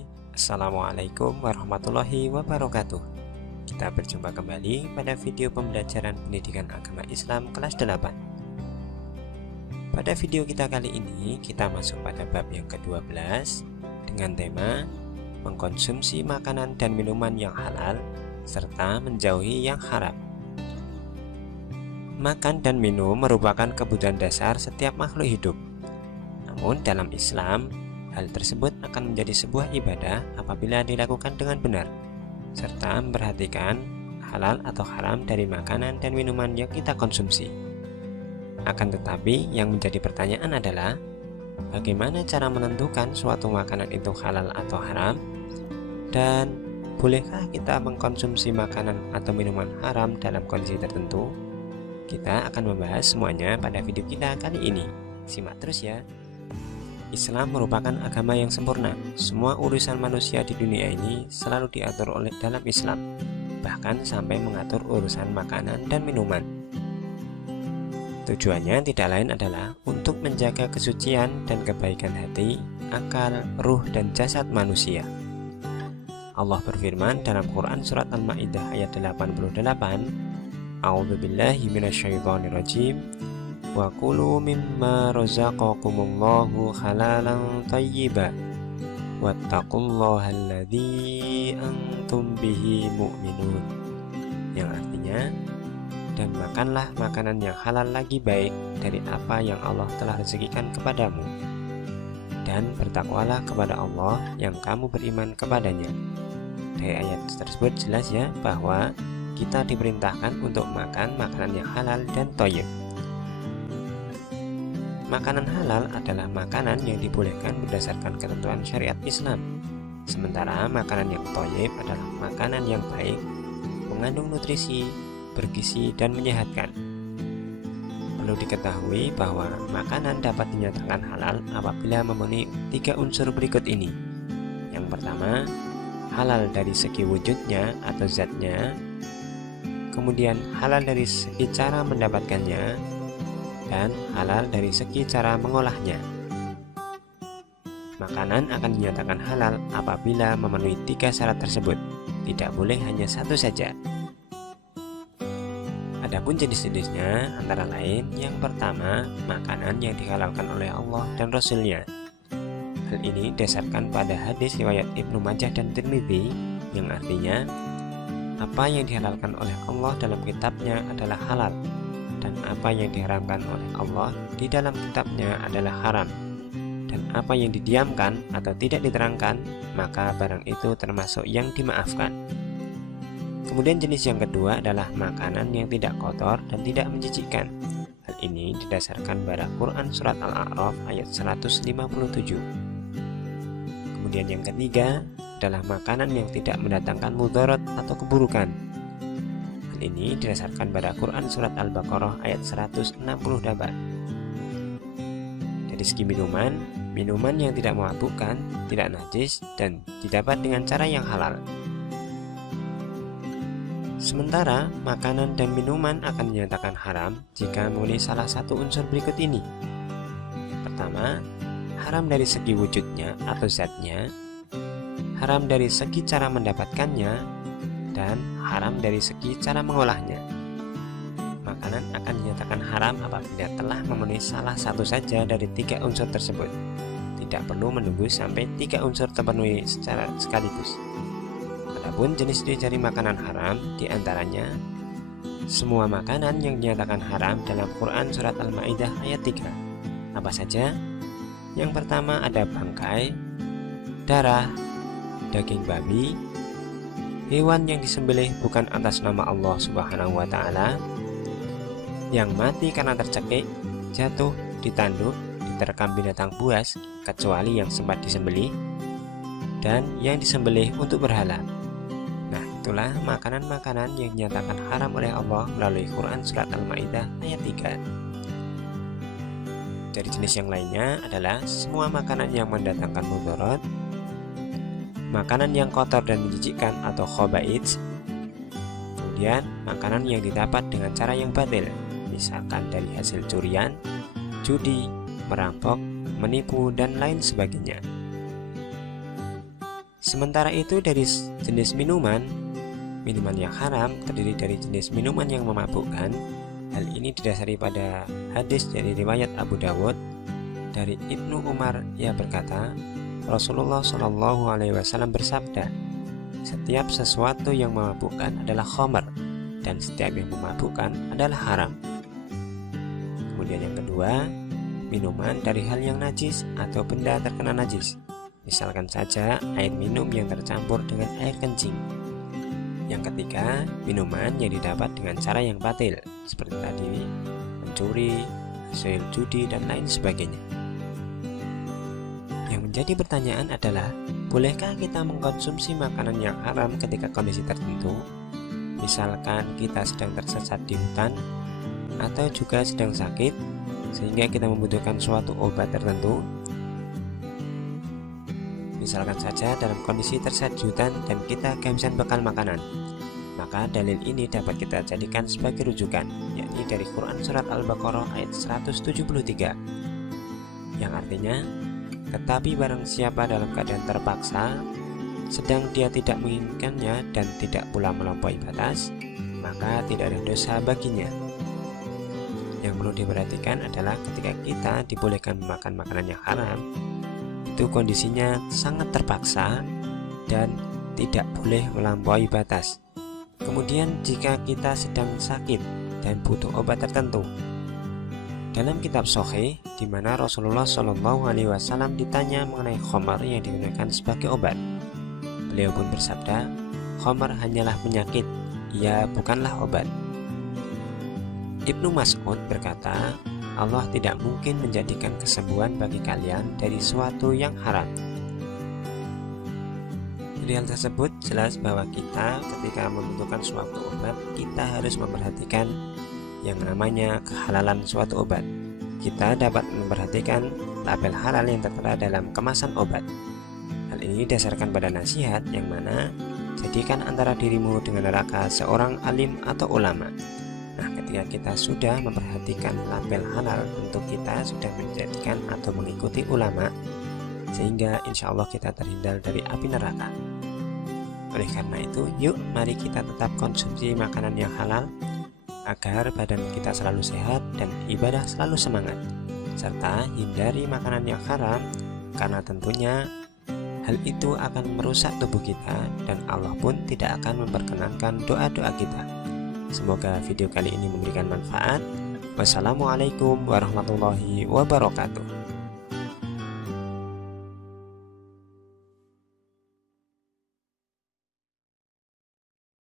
Hai, Assalamualaikum warahmatullahi wabarakatuh. Kita berjumpa kembali pada video pembelajaran pendidikan agama Islam kelas 8. Pada video kita kali ini, kita masuk pada bab yang ke-12 dengan tema mengkonsumsi makanan dan minuman yang halal serta menjauhi yang haram. Makan dan minum merupakan kebutuhan dasar setiap makhluk hidup. Namun dalam Islam, hal tersebut akan menjadi sebuah ibadah apabila dilakukan dengan benar, serta memperhatikan halal atau haram dari makanan dan minuman yang kita konsumsi. Akan tetapi, yang menjadi pertanyaan adalah, bagaimana cara menentukan suatu makanan itu halal atau haram? Dan bolehkah kita mengkonsumsi makanan atau minuman haram dalam kondisi tertentu? Kita akan membahas semuanya pada video kita kali ini. Simak terus ya. Islam merupakan agama yang sempurna. Semua urusan manusia di dunia ini selalu diatur oleh dalam Islam, bahkan sampai mengatur urusan makanan dan minuman. Tujuannya tidak lain adalah untuk menjaga kesucian dan kebaikan hati, akal, ruh, dan jasad manusia. Allah berfirman dalam Quran Surat Al-Ma'idah ayat 88, A'udzubillahi minasyaitonirrajim, wa kulu mimma razaqakumullahu halalan thayyiban wattaqullaha alladzi antum bihi mu'minun, yang artinya, dan makanlah makanan yang halal lagi baik dari apa yang Allah telah rezekikan kepadamu, dan bertakwalah kepada Allah yang kamu beriman kepadanya. Dari ayat tersebut jelas ya bahwa kita diperintahkan untuk makan makanan yang halal dan thayyib. Makanan halal adalah makanan yang dibolehkan berdasarkan ketentuan syariat Islam. Sementara makanan yang thayyib adalah makanan yang baik, mengandung nutrisi, bergizi, dan menyehatkan. Perlu diketahui bahwa makanan dapat dinyatakan halal apabila memenuhi 3 unsur berikut ini. Yang pertama, halal dari segi wujudnya atau zatnya, kemudian halal dari segi cara mendapatkannya, dan halal dari segi cara mengolahnya. Makanan akan dinyatakan halal apabila memenuhi 3 syarat tersebut. Tidak boleh hanya satu saja. Adapun jenis-jenisnya antara lain, yang pertama, makanan yang dihalalkan oleh Allah dan Rasul-Nya. Hal ini didasarkan pada hadis riwayat Ibnu Majah dan Tirmidzi, yang artinya, apa yang dihalalkan oleh Allah dalam kitabnya adalah halal, dan apa yang diharamkan oleh Allah di dalam kitabnya adalah haram, dan apa yang didiamkan atau tidak diterangkan, maka barang itu termasuk yang dimaafkan. Kemudian jenis yang kedua adalah makanan yang tidak kotor dan tidak menjijikkan. Hal ini didasarkan pada Quran Surat Al-A'raf ayat 157. Kemudian yang ketiga adalah makanan yang tidak mendatangkan mudarat atau keburukan. Ini didasarkan pada Quran Surat Al-Baqarah ayat 168. Dari segi minuman yang tidak memabukkan, tidak najis, dan didapat dengan cara yang halal. Sementara makanan dan minuman akan dinyatakan haram jika memenuhi salah satu unsur berikut ini. Pertama, haram dari segi wujudnya atau zatnya, haram dari segi cara mendapatkannya, dan haram dari segi cara mengolahnya. Makanan akan dinyatakan haram apabila telah memenuhi salah satu saja dari 3 unsur tersebut. Tidak perlu menunggu sampai 3 unsur terpenuhi secara sekaligus. Adapun jenis-jenis dari makanan haram diantaranya, semua makanan yang dinyatakan haram dalam Quran Surat Al-Ma'idah ayat 3. Apa saja? Yang pertama ada bangkai, darah, daging babi, hewan yang disembelih bukan atas nama Allah Subhanahu wa Ta'ala, yang mati karena tercekik, jatuh, ditanduk, diterkam binatang buas kecuali yang sempat disembelih, dan yang disembelih untuk berhala. Nah, itulah makanan-makanan yang dinyatakan haram oleh Allah melalui Quran Surat Al-Ma'idah ayat 3. Dari jenis yang lainnya adalah semua makanan yang mendatangkan mudarat, makanan yang kotor dan menjijikkan atau khaba'its, kemudian makanan yang didapat dengan cara yang batil, misalkan dari hasil curian, judi, merampok, menipu, dan lain sebagainya. Sementara itu dari jenis minuman yang haram terdiri dari jenis minuman yang memabukkan. Hal ini didasari pada hadis dari riwayat Abu Dawud dari Ibnu Umar. Ia berkata, Rasulullah Shallallahu Alaihi Wasallam bersabda, setiap sesuatu yang memabukkan adalah khamar, dan setiap yang memabukkan adalah haram. Kemudian yang kedua, minuman dari hal yang najis atau benda terkena najis. Misalkan saja air minum yang tercampur dengan air kencing. Yang ketiga, minuman yang didapat dengan cara yang batil, seperti tadi mencuri, hasil judi, dan lain sebagainya. Yang menjadi pertanyaan adalah, bolehkah kita mengkonsumsi makanan yang haram ketika kondisi tertentu? Misalkan kita sedang tersesat di hutan, atau juga sedang sakit, sehingga kita membutuhkan suatu obat tertentu. Misalkan saja dalam kondisi tersesat di hutan dan kita kehabisan bekal makanan, maka dalil ini dapat kita jadikan sebagai rujukan, yakni dari Quran Surat Al-Baqarah ayat 173, yang artinya, tetapi barang siapa dalam keadaan terpaksa, sedang dia tidak menginginkannya dan tidak pula melampaui batas, maka tidak ada dosa baginya. Yang perlu diperhatikan adalah ketika kita dibolehkan memakan makanan yang haram, itu kondisinya sangat terpaksa dan tidak boleh melampaui batas. Kemudian jika kita sedang sakit dan butuh obat tertentu, dalam kitab Sahih di mana Rasulullah Shallallahu Alaihi Wasallam ditanya mengenai khamar yang digunakan sebagai obat, beliau pun bersabda, khamar hanyalah penyakit, ia bukanlah obat. Ibnu Mas'ud berkata, Allah tidak mungkin menjadikan kesembuhan bagi kalian dari sesuatu yang haram. Dari hal tersebut jelas bahwa kita ketika membutuhkan suatu obat, kita harus memperhatikan yang namanya kehalalan suatu obat. Kita dapat memperhatikan label halal yang tertera dalam kemasan obat. Hal ini didasarkan pada nasihat yang mana jadikan antara dirimu dengan neraka seorang alim atau ulama. Nah, ketika kita sudah memperhatikan label halal, tentu kita sudah menjadikan atau mengikuti ulama, sehingga insya Allah kita terhindar dari api neraka. Oleh karena itu, yuk mari kita tetap konsumsi makanan yang halal, agar badan kita selalu sehat dan ibadah selalu semangat, serta hindari makanan yang haram, karena tentunya hal itu akan merusak tubuh kita dan Allah pun tidak akan memperkenankan doa-doa kita. Semoga video kali ini memberikan manfaat. Wassalamualaikum warahmatullahi wabarakatuh.